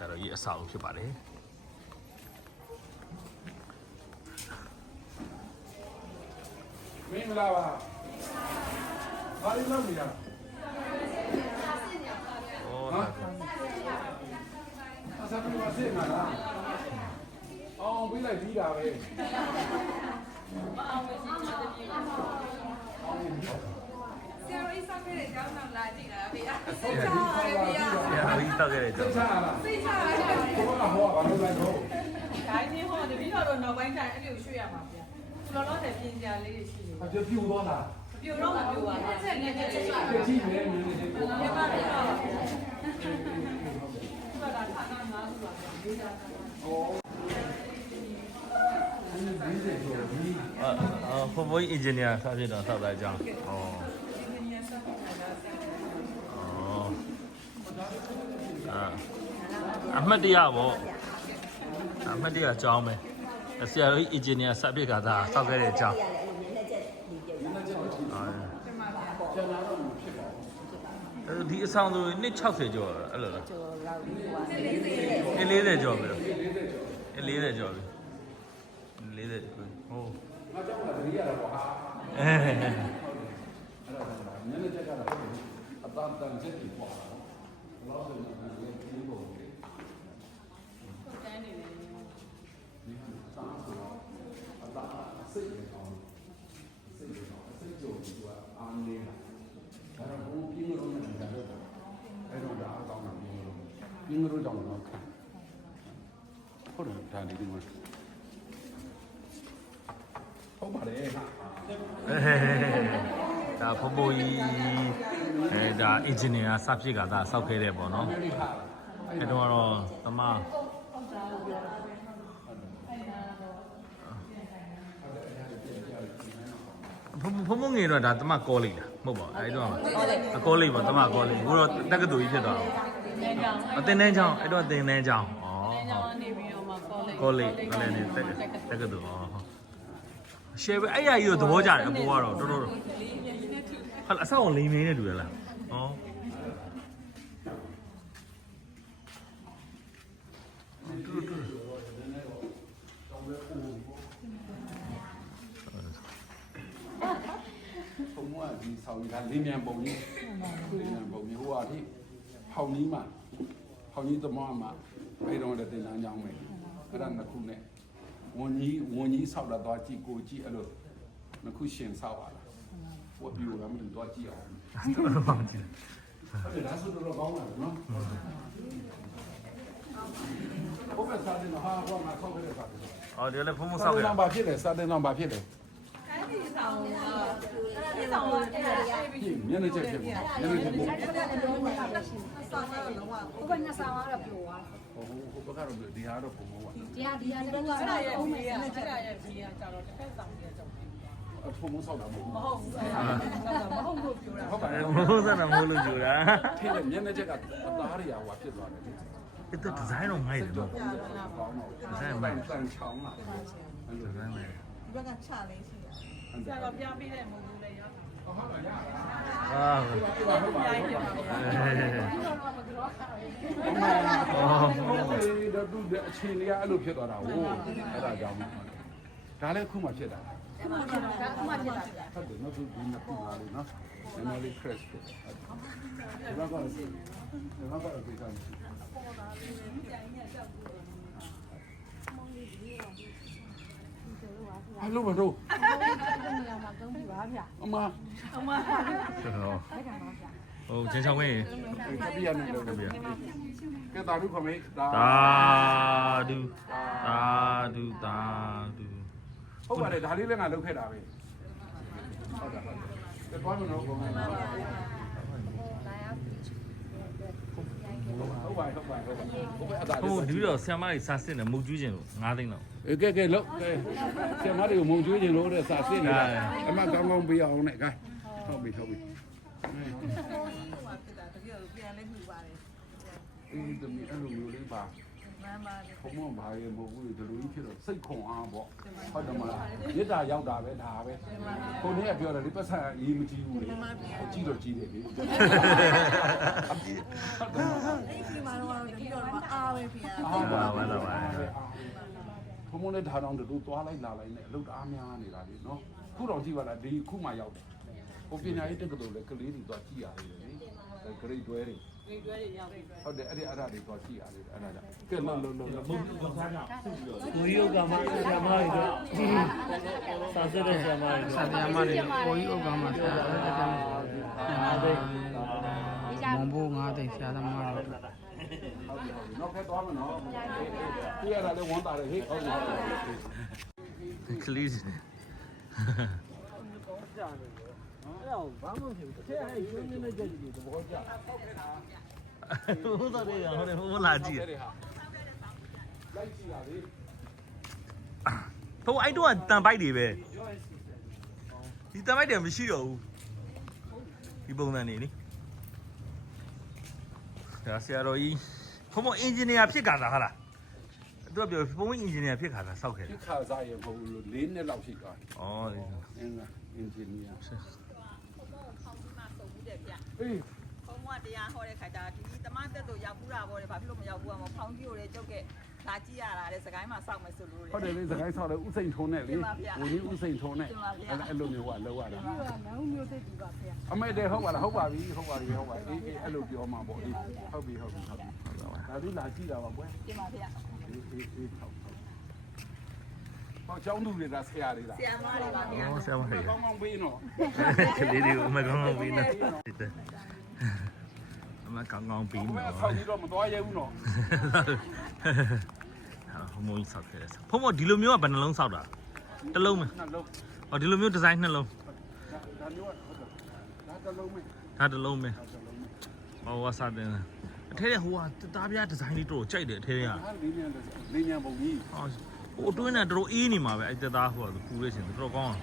ရာတော်ကြီးအဆောက်အဦဖြစ်ပါတယ်မင်္ဂလာပါဘာလို့လုပ်နေတာအစားပြေးပါစေမလားအောင်ပြီးလိုက်ပြီးတာပဲမအောင်မရှိမှတပြေးပါဆရာတို့ဆောက်ခဲ့တဲ့ကျောင်းတော့လာကြည့်တာဗျာစိတ်ချရတယ်ဗျာဆရာတော်ကြီးဆောက်ခဲ့တဲ့ကျောင်းစိတ်ချလားစိတ်ချရတယ်ဘုရားဟောဘာလို့လဲတော့ဒိုင်းနေဟောတပည့်တော်နောက်ပိုင်းကျရင်အဲ့လိုရွှေ့ရမှာဗျာလောလောဆယ်ပြင်စရာလေးတွေရှိနေအပြပြူသွားလားပြိုတော့မပြိုပါဘူးဆက်နေကြချက်ချာပြကြည့်မယ်နည်းနည်းလေးပြပါတော့ပါဗျာဒီကဌာနငါးခုပါဗျာဒေတာကဘုံဘုံအင်ဂျင်နီယာဆောက်ဖြစ်တော့ဆောက်တာကြောင်းအမှတ်တရပေါ့အမှတ်တရကြောင်းပဲဆရာတို့အင်ဂျင်နီယာစပစ်ကသာဆောက်ခဲ့တဲ့ကြောင်းဒီအဆောင်ဆိုနှစ်60ကျော်အဲ့လိုလားကျော်လောက်40ကျော်ပြီ40ကျော်ပြီ40ဟုတ်ငါကြောက်တာတတိယတော့ဟာအဲ့ဒါကနည်းနည်းချက်ကတော့အတန်တန်ချက်ပြီးပေါ့လောက်ဆိုရင်လည်းဒီပုံလေးတန်းနေတယ်ဒီစားဆိုအတအစိတ်တွေအောင်စိတ်ကြိုပြီးတော့အာနေတာဒါတော့ဘုံပြင်းလို့လည်းကြတော့အဲ့တော့ဒါအကောင်းတာပြင်းလို့ကြောင့်တော့ဟုတ်တယ်ဒါလေးဒီမှာဟုတ်ပါတယ်ဟာဒါဖဘိုးကြီးဒါအင်ဂျင်နီယာစဖြစ်ကသာစောက်ခဲ့တဲ့ပေါ့နော်အဲ့တော့သမားဖုံငယ်တော့ဒါတမကောလိလားမဟုတ်ပါဘူးအဲ့တော့အကောလိပါတမကောလိကိုတော့တက္ကသိုလ်ကြီးဖြစ်သွားတော့အတင်တန်းချောင်းအဲ့တော့တင်တန်းချောင်းဩနေပြီးတော့မှကောလိလည်းနေတက္ကသိုလ်ရှယ်ပဲအဲ့ရကြီးတော့သဘောကျတယ်အပေါ်ကတော့တော်တော်ဟာအဆောက်အလိမ်မင်းနဲ့တူရလားဩဘုံကဒီဆောင်ကလေးမြန်ပုံကြီးလေးမြန်ပုံကြီးဟိုဟာဒီဟောင်းကြီးမှာဟောင်းကြီးသမားမှာအဲ့တော့တဲ့တင်တန်းကြောင်းပဲအဲ့ဒါနှစ်ခုနဲ့ဝန်ကြီးဆောက်တာတော့ကြည့်ကိုကြည့်အဲ့လိုနှစ်ခုရှင်ဆောက်ပါလားဝတ်ပြူရမလို့တော့ကြည့်အောင်တော်တော်ပါကြည့်အဲ့ဒါဆိုတော့ကောင်းတာနော်ဘုရားစားတယ်ဟာဟောမှာဆောက်ခဲ့တဲ့စားတယ်အော်ဒီလည်းဖုံးဆောက်ခဲ့တာဘာဖြစ်လဲစားတယ်တော့ဘာဖြစ်လဲဒီဆောင်ကအဲ့ဒါအဲ့မျက်နှာချက်ဖြစ်ပေါ့မျက်နှာချက်ပေါ့ဆောင်ကတော့လုံးဝဘုရားညဆောင်ကတော့ပြိုသွားဟိုဘက်ကတော့ဒီဟာတော့ပုံမောပါဒီဟာလည်းတော့အဲ့ဒါရဲ့ဒီကအဲ့ဒါရဲ့ဒီကကြတော့တစ်ဖက်ဆောင်ရဲ့ကြောင့်ပုံမောဆောက်တာမဟုတ်ဘူးမဟုတ်လို့ပြောတာဟုတ်ပါမဟုတ်စတာမဟုတ်လို့ကြူတာ ထင်းတဲ့မျက်နှာချက်ကအသားတွေကဟိုဖြစ်သွားတယ်လေအဲ့ဒါဒီဇိုင်းတော့မိုက်တယ်နော်ဒီဇိုင်းမိုက်တန်ချောင်းလာအဲ့လိုဇိုင်းမိုက်ဒီဘက်ကချလေးရှိတာဆရာတော်ပြပေးတဲ့မုံဘူးလေးရောက်တာဟုတ်ပါရဟုတ်ပါပြရင်ပါဗျာတော့သူအချိန်လေးအဲ့လိုဖြစ်သွားတာဟိုအဲ့ဒါကြောင့်ဒါလည်းအခုမှဖြစ်တာအခုမှဖြစ်တာဟုတ်တယ်နော်သူဒီနှစ်ခုပါလို့နော်နည်းနည်းလေး crash ဖြစ်တယ်ဒီဘက်ကတော့ဒီဘက်ကတော့ပြေးတာမရှိဟယ်လိုမတို့နေရာမှာတုံးပြီပါဗျာအမဟုတ်ချင်းချောင်းဝင်းကပြရနေလို့ကပြကဲတာတို့ခမေးတာဒူဟုတ်ပါတယ်ဒါလေးလည်းငါလုပ်ခဲ့တာပဲဟုတ်တာဟုတ်တယ်ဘာလို့တော့ကောင်းလဲဟုတ်ပါဟိုဒီတော့ဆရာမကြီးစားစစ်နေမုတ်ကျွေးခြင်းလို့9သိန်းတော့ကဲလောက်ကဲဆရာမတွေကိုမုံကျွေးခြင်းလို့တဲ့စာစစ်နေတာအမကောင်းကောင်းပြအောင်နဲ့ကဲဟုတ်ပြီတကယ်ပြန်လဲပြပါတယ်အေးတမီးအဲ့လိုမျိုးလေးပါ မှန်ပါတယ် ဘုံဘုံဘာရေမဟုတ်ဘူးဒီလိုကြီးဖြစ်တော့စိတ်ခွန်အားပေါ့ဟုတ်တယ်မလားမေတ္တာရောက်တာပဲဒါပဲကိုနေ့ကပြောတယ်ဒီပတ်စံအရေးမကြီးဘူးလေကြည့်တော့ကြီးတယ်လေ အဲ့ဒီမှာတော့တပည့်တော်ကအားပဲဖေ။ ဘုံဘုံနဲ့ဓာတ်အောင်တို့သွားလိုက်လာလိုက်နဲ့အလုပ်တအားများနေတာလေနော်ခုတော့ကြည့်ပါလားဒီခုမှရောက်တယ်ကိုပညာရေးတက္ကသိုလ်လည်းကလေးတွေသွားကြည့်ရတယ်လေဂရိတ်တွဲတွေ ဒီတွဲတွေရောက်တယ် ဟုတ်တယ်အဲ့ဒီတွေသွားကြည့်ရတယ်အဲ့ဒါကြောင့်ကဲလုံးလုံးလုံးလုံး ကိုရီးယားကမှဆရာမတွေတော့စာစစ်တဲ့ဆရာမတွေ ဆရာမတွေကိုကြီးဥက္ကမဆရာမဘိုး9တိတ်ဆရာသမားတွေ နောက်ခက်သွားမယ်နော်ပြရတာလည်းဝန်တာတယ်ဟေ့ဟုတ်တယ် ကလေးစနေ ဘာမှမဖြစ်ဘူးတစ်ထည့်အဲ့ကျွန်းနေကြကြီးသဘောကျ ဟိုတော့ရဟိုတယ်ဟိုလာကြည့် လိုက်ကြည့်ရလေ ဟိုအဲ့တော့တန်ပိုက်တွေပဲဒီတန်ပိုက်တွေမရှိတော့ဘူးဒီပုံစံနေနိဒါဆရာတော်ကြီးဘုံအင်ဂျင်နီယာဖြစ်ကြတာဟာလားသူကပြောဘုံအင်ဂျင်နီယာဖြစ်ခါတာစောက်ခဲ့ ဒီ တယ် ခါစားရင်မဟုတ်ဘူး၄နှစ်လောက်ရှိသွားပြီ ဩ အင်းအင်ဂျင်နီယာ ဖောင်းပြီးမှစုံဘူးတဲ့ဗျ။ အေး ဖောင်းကတရားဟောတဲ့ခါကျဒီတမန်တက်တို့ရောက်ဘူးတာပေါ့လေဘာဖြစ်လို့မရောက်ဘူးအောင်ဖောင်းကြီးကိုလည်းကျုပ်ကလာကြည့်ရတာတဲ့စကိုင်းမှာစောက်မယ်ဆိုလို့လေ ဟုတ်တယ်လေစကိုင်းဆောက်တယ်ဥစိန်ထုံးနဲ့လေဝင်းဥစိန်ထုံးနဲ့အဲ့လိုမျိုးကလောက်ရတာ နောင်မျိုးသိတူပါဖေ အမေတဲ့ဟုတ်ပါလားဟုတ်ပါပြီဟုတ်ပါပြီဟုတ်ပါပြီအေးအဲ့လိုပြောမှာပေါ့အေးဟုတ်ပြီဟုတ်ပြီဟုတ်ပြီဒါဒီလာကြည့်တာပါကွယ် တင်ပါဗျာ အေးဟုတ်ဟောကျောင်းသူတွေကဆရာတွေလား ဆရာမတွေပါဗျာ ဩဆရာမဟဲ့ ကောင်းကောင်းပေးနော် ကလေးတွေကိုမကောင်းကောင်းပြီးနေတယ်အမကောင်းကောင်းပြီး ဘ နော် ယ်ဆောက်ပြီးတော့မသွားရဘူးနော် ဟာဘုံမဆောက်ခဲ့တယ်ဘုံမဒီလိုမျိုးကဘယ်နှလုံးဆောက်တာတစ်လုံးပဲ နှလုံး ဟောဒီလိုမျိုးဒီဇိုင်းနှလုံး ဒါမျိုးဟုတ်တယ်ဒါတစ်လုံးပဲ ဒါတစ်လုံးပဲဟောဝါစားတယ်အထဲဟိုကတားပြားဒီဇိုင်းလေးတို့ကြိုက်တယ်အထဲက ဒါလေးညံပုံကြီး ဟောဟိုအတွင်းနဲ့တို့အေးနေမှာပဲအဲ့တသားဟိုကပူလို့ရှင်တော်ကောင်း